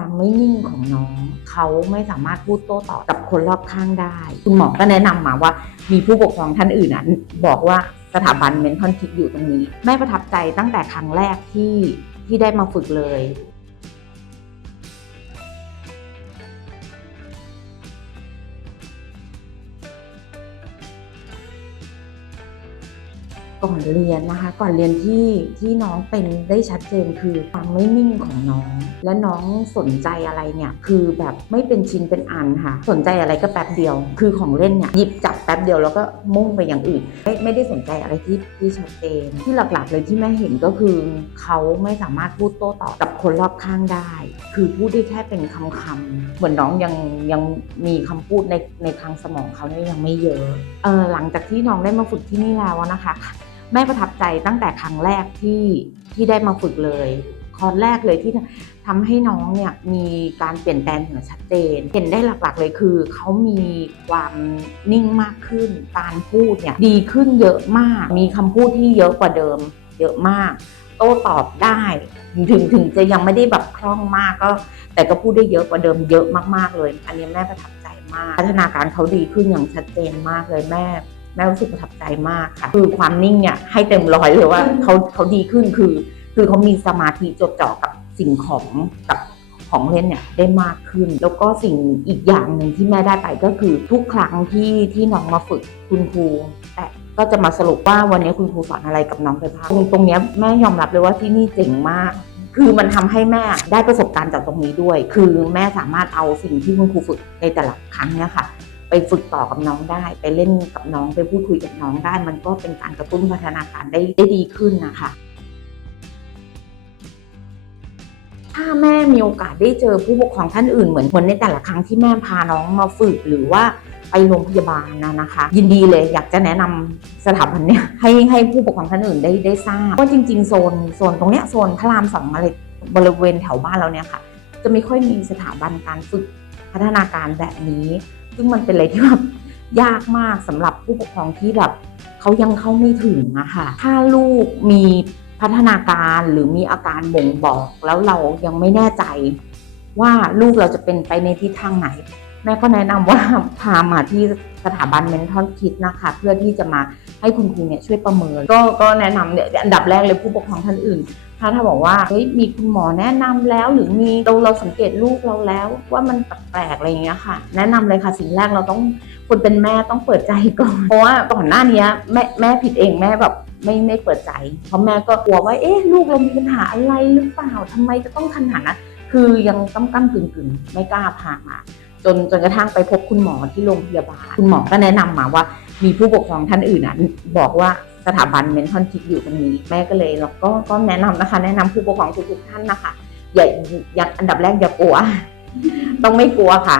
ความไม่นิ่งของน้องเขาไม่สามารถพูดโต้ตอบกับคนรอบข้างได้ คุณหมอก็แนะนำมาว่ามีผู้ปกครองท่านอื่นนั้นบอกว่าสถาบันเมนทอนคิดอยู่ตรงนี้ แม่ประทับใจตั้งแต่ครั้งแรกที่ที่ได้มาฝึกเลย ก่อนเรียนนะคะ ก่อนเรียนที่ที่น้องเป็นได้ชัดเจนคือความไม่นิ่งของน้อง และน้องสนใจอะไรเนี่ยคือแบบไม่เป็นชิ้นเป็นอันค่ะ สนใจอะไรก็แป๊บเดียว คือของเล่นเนี่ยหยิบจับแป๊บเดียวแล้วก็มุ่งไปอย่างอื่น ไม่ไม่ได้สนใจอะไรที่ที่ชัดเจนที่หลักๆเลยที่แม่เห็นก็คือเขาไม่สามารถพูดโต้ตอบกับคนรอบข้างได้ คือพูดได้แค่เป็นคำๆเหมือนน้องยังยังมีคำพูดในในทางสมองเขาเนี่ยยังไม่เยอะเออหลังจากที่น้องได้มาฝึกที่นี่แล้วนะคะ แม่ประทับใจตั้งแต่ครั้งแรกที่ที่ได้มาฝึกเลยคอร์สแรกเลยที่ทำให้น้องเนี่ยมีการเปลี่ยนแปลงอย่างชัดเจน เห็นได้หลักๆเลยคือเขามีความนิ่งมากขึ้น การพูดเนี่ยดีขึ้นเยอะมาก มีคำพูดที่เยอะกว่าเดิม เยอะมาก โต้ตอบได้ ถึงถึงจะยังไม่ได้แบบคล่องมากก็ แต่ก็พูดได้เยอะกว่าเดิมเยอะมากๆเลย อันนี้แม่ประทับใจมาก พัฒนาการเขาดีขึ้นอย่างชัดเจนมากเลยแม่ แม่รู้สึกประทับใจมากค่ะ คือความนิ่งเนี่ยให้เต็มร้อยเลยว่าเขาเขาดีขึ้นคือ คือเขามีสมาธิจดจ่อกับสิ่งของกับของเล่นเนี่ยได้มากขึ้น แล้วก็สิ่งอีกอย่างหนึ่งที่แม่ได้ไปก็คือทุกครั้งที่ที่น้องมาฝึกคุณครูแต่ก็จะมาสรุปว่าวันนี้คุณครูสอนอะไรกับน้องไปบ้างตรงตรงเนี้ยแม่ยอมรับเลยว่าที่นี่เจ๋งมากคือมันทำให้แม่ได้ประสบการณ์จากตรงนี้ด้วย คือแม่สามารถเอาสิ่งที่คุณครูฝึกในแต่ละครั้งเนี่ยค่ะ ไปฝึกต่อกับน้องได้ ไปเล่นกับน้องไปพูดคุยกับน้องได้ มันก็เป็นการกระตุ้นพัฒนาการได้ได้ดีขึ้นนะคะถ้าแม่มีโอกาสได้เจอผู้ปกครองท่านอื่นเหมือนเหมือนในแต่ละครั้งที่แม่พาน้องมาฝึกหรือว่าไปโรงพยาบาลนะนะคะ ยินดีเลยอยากจะแนะนำสถาบันเนี้ยให้ให้ผู้ปกครองท่านอื่นได้ได้ทราบว่าจริง ๆ โซนโซนตรงเนี้ยโซนพระรามสองอะไรบริเวณแถวบ้านเราเนี่ยค่ะ จะไม่ค่อยมีสถาบันการฝึกพัฒนาการแบบนี้ ซึ่งมันเป็นอะไรที่แบบยากมากสำหรับผู้ปกครองที่แบบเขายังเข้าไม่ถึงอะค่ะ ถ้าลูกมีพัฒนาการหรือมีอาการบ่งบอก แล้วเรายังไม่แน่ใจว่าลูกเราจะเป็นไปในทิศทางไหน แม่ก็แนะนำว่าพามาที่สถาบันเมนทอลคิดนะคะ เพื่อที่จะมาให้คุณครูเนี่ยช่วยประเมิน ก็ก็แนะนำเนี่ยอันดับแรกเลยผู้ปกครองท่านอื่น ถ้าถ้าบอกว่าเฮ้ยมีคุณหมอแนะนำแล้ว หรือมีเราเราสังเกตลูกเราแล้ว ว่ามันแปลกๆอะไรอย่างเงี้ยค่ะ แนะนำเลยค่ะสิ่งแรกเราต้องคนเป็นแม่ต้องเปิดใจก่อนเพราะว่าก่อนหน้านี้แม่แม่ผิดเองแม่แบบไม่ไม่เปิดใจ เพราะแม่ก็กลัวว่าเอ๊ะลูกเรามีปัญหาอะไรหรือเปล่าทำไมจะต้องทันหันนะคือยังก้ำก้ำกึ่งกึ่งๆไม่กล้าพามา จนจนกระทั่งไปพบคุณหมอที่โรงพยาบาล คุณหมอก็แนะนำมาว่ามีผู้ปกครองท่านอื่นอะบอกว่าสถาบันเมนทอนคิดอยู่ตรงนี้แม่ก็เลยเราก็ก็แนะนำนะคะ แนะนำผู้ปกครองทุกๆท่านนะคะอย่าอย่าอันดับแรกอย่ากลัว ต้องไม่กลัวค่ะ